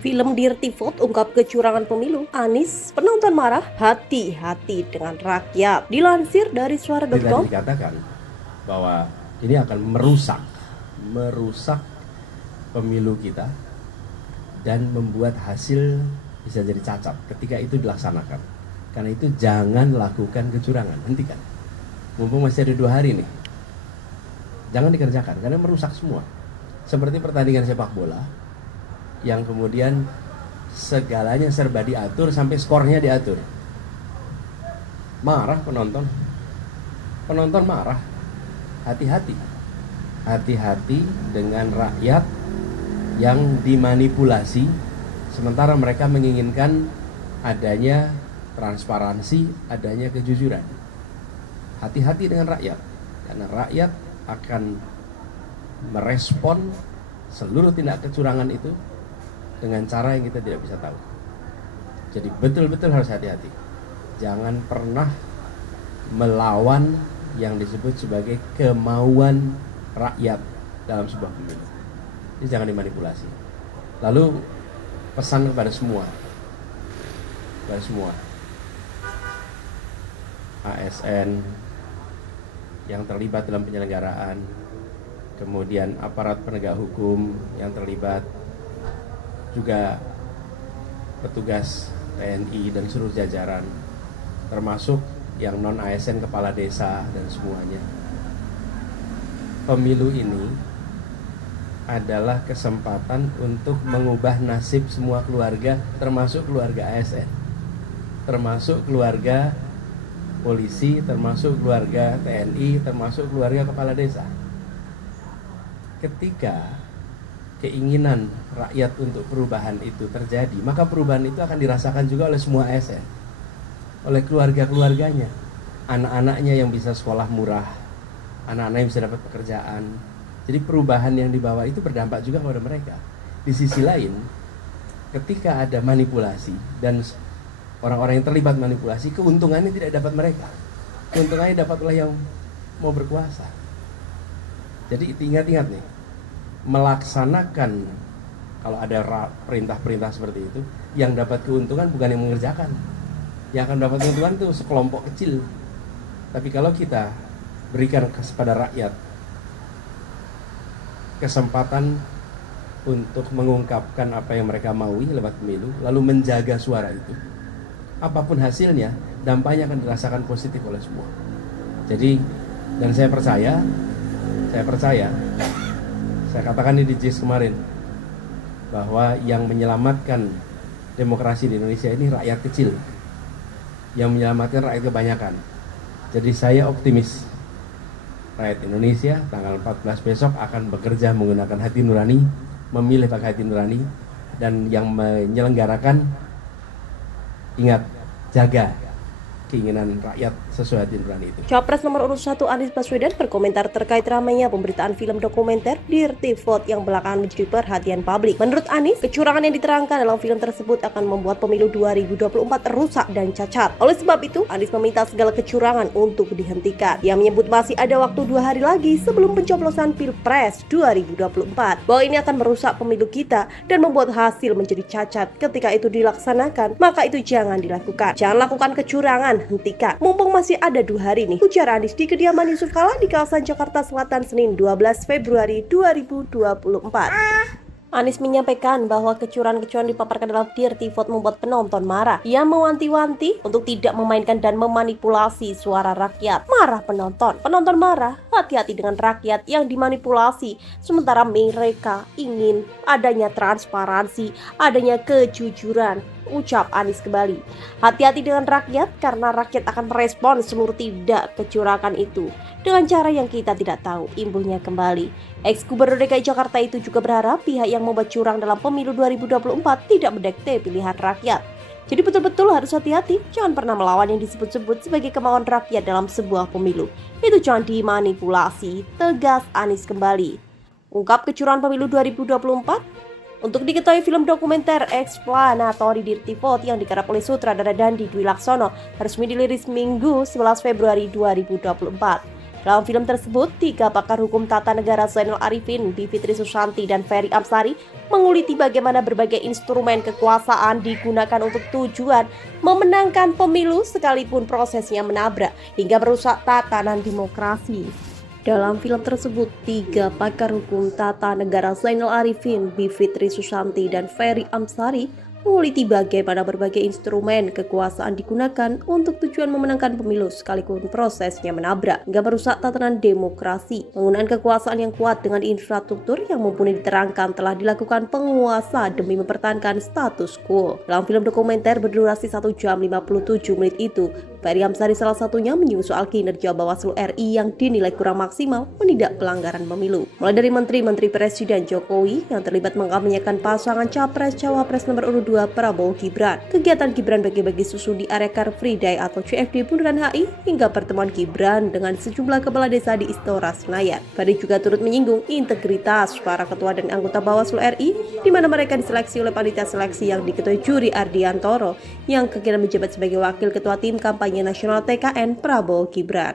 Film Dirty Vote ungkap kecurangan pemilu. Anies, penonton marah, hati-hati dengan rakyat. Dilansir dari Tadi suara.com. dikatakan bahwa ini akan merusak pemilu kita dan membuat hasil bisa jadi cacat ketika itu dilaksanakan. Karena itu jangan lakukan kecurangan, hentikan. Mumpung masih ada 2 hari nih, jangan dikerjakan karena merusak semua. Seperti pertandingan sepak bola yang kemudian segalanya serba diatur sampai skornya diatur. Marah penonton marah. Hati-hati dengan rakyat yang dimanipulasi sementara mereka menginginkan adanya transparansi, adanya kejujuran. Hati-hati dengan rakyat, karena rakyat akan merespon seluruh tindak kecurangan itu dengan cara yang kita tidak bisa tahu. Jadi betul-betul harus hati-hati. Jangan pernah melawan yang disebut sebagai kemauan rakyat dalam sebuah pemilu. Ini jangan dimanipulasi. Lalu pesan kepada semua ASN yang terlibat dalam penyelenggaraan, kemudian aparat penegak hukum yang terlibat, juga petugas TNI dan seluruh jajaran, termasuk yang non-ASN, kepala desa dan semuanya. Pemilu ini adalah kesempatan untuk mengubah nasib semua keluarga, termasuk keluarga ASN, termasuk keluarga polisi, termasuk keluarga TNI, termasuk keluarga kepala desa. Ketika keinginan rakyat untuk perubahan itu terjadi, maka perubahan itu akan dirasakan juga oleh semua ASN, oleh keluarga-keluarganya, anak-anaknya yang bisa sekolah murah, anak-anak yang bisa dapat pekerjaan. Jadi perubahan yang dibawa itu berdampak juga kepada mereka. Di sisi lain, ketika ada manipulasi dan orang-orang yang terlibat manipulasi, keuntungannya tidak dapat mereka, keuntungannya dapat oleh yang mau berkuasa. Jadi ingat-ingat nih, melaksanakan kalau ada perintah-perintah seperti itu, yang dapat keuntungan bukan yang mengerjakan, yang akan dapat keuntungan itu sekelompok kecil. Tapi kalau kita berikan kepada rakyat kesempatan untuk mengungkapkan apa yang mereka maui lewat pemilu, lalu menjaga suara itu, apapun hasilnya, dampaknya akan dirasakan positif oleh semua. Jadi, dan saya percaya saya katakan ini di JIS kemarin, bahwa yang menyelamatkan demokrasi di Indonesia ini rakyat kecil, yang menyelamatkan rakyat kebanyakan. Jadi saya optimis rakyat Indonesia tanggal 14 besok akan bekerja menggunakan hati nurani, memilih pakai hati nurani, dan yang menyelenggarakan, ingat, jaga keinginan rakyat sesuai hati nurani itu. Capres nomor urut 1 Anies Baswedan berkomentar terkait ramainya pemberitaan film dokumenter Dirty Vote yang belakangan menjadi perhatian publik. Menurut Anies, kecurangan yang diterangkan dalam film tersebut akan membuat pemilu 2024 rusak dan cacat. Oleh sebab itu, Anies meminta segala kecurangan untuk dihentikan. Ia menyebut masih ada waktu 2 hari lagi sebelum pencoblosan Pilpres 2024, bahwa ini akan merusak pemilu kita dan membuat hasil menjadi cacat. Ketika itu dilaksanakan, maka itu jangan dilakukan. Jangan lakukan kecurangan, hentikan. Mumpung masih ada 2 hari nih, ujar Anies di kediaman Yusuf Kala di kawasan Jakarta Selatan Senin 12 Februari 2024. Anies menyampaikan bahwa kecurangan-kecurangan dipaparkan dalam Dirty Vote membuat penonton marah. Ia mewanti-wanti untuk tidak memainkan dan memanipulasi suara rakyat. Marah penonton marah, hati-hati dengan rakyat yang dimanipulasi. Sementara mereka ingin adanya transparansi, adanya kejujuran, ucap Anies kembali. Hati-hati dengan rakyat karena rakyat akan merespon seluruh tindak kecurangan itu dengan cara yang kita tidak tahu, imbuhnya kembali. Ex-Gubernur DKI Jakarta itu juga berharap pihak yang membuat curang dalam pemilu 2024 tidak mendekati pilihan rakyat. Jadi betul-betul harus hati-hati, jangan pernah melawan yang disebut-sebut sebagai kemauan rakyat dalam sebuah pemilu. Itu jangan dimanipulasi, tegas Anies kembali. Ungkap kecurangan pemilu 2024. Untuk diketahui, film dokumenter Explanatory Dirty Vote yang digarap oleh sutradara Dandi Dwi Laksono resmi dirilis Minggu 11 Februari 2024. Dalam film tersebut, 3 pakar hukum tata negara Zainal Arifin, Bivitri Susanti, dan Ferry Amsari menguliti bagaimana berbagai instrumen kekuasaan digunakan untuk tujuan memenangkan pemilu sekalipun prosesnya menabrak hingga merusak tatanan demokrasi. Dalam film tersebut, 3 pakar hukum tata negara Zainal Arifin, Bivitri Susanti, dan Ferry Amsari menguliti bagaimana berbagai instrumen kekuasaan digunakan untuk tujuan memenangkan pemilu sekalipun prosesnya menabrak hingga merusak tatanan demokrasi. Penggunaan kekuasaan yang kuat dengan infrastruktur yang mumpuni diterangkan telah dilakukan penguasa demi mempertahankan status quo. Dalam film dokumenter berdurasi 1 jam 57 menit itu, Ferry Amsari salah satunya menyinggung soal kinerja Bawaslu RI yang dinilai kurang maksimal menindak pelanggaran pemilu. Mulai dari menteri-menteri Presiden Jokowi yang terlibat mengkampanyekan pasangan Capres-Cawapres nomor urut 2 Prabowo Gibran, kegiatan Gibran bagi-bagi susu di area Car Free Day atau CFD Bundaran HI, hingga pertemuan Gibran dengan sejumlah kepala desa di Istora Senayan. Ferry juga turut menyinggung integritas para ketua dan anggota Bawaslu RI, di mana mereka diseleksi oleh panitia seleksi yang diketuai Juri Ardiantoro yang kekinian menjabat sebagai wakil ketua tim kampanye nasional TKN Prabowo Gibran.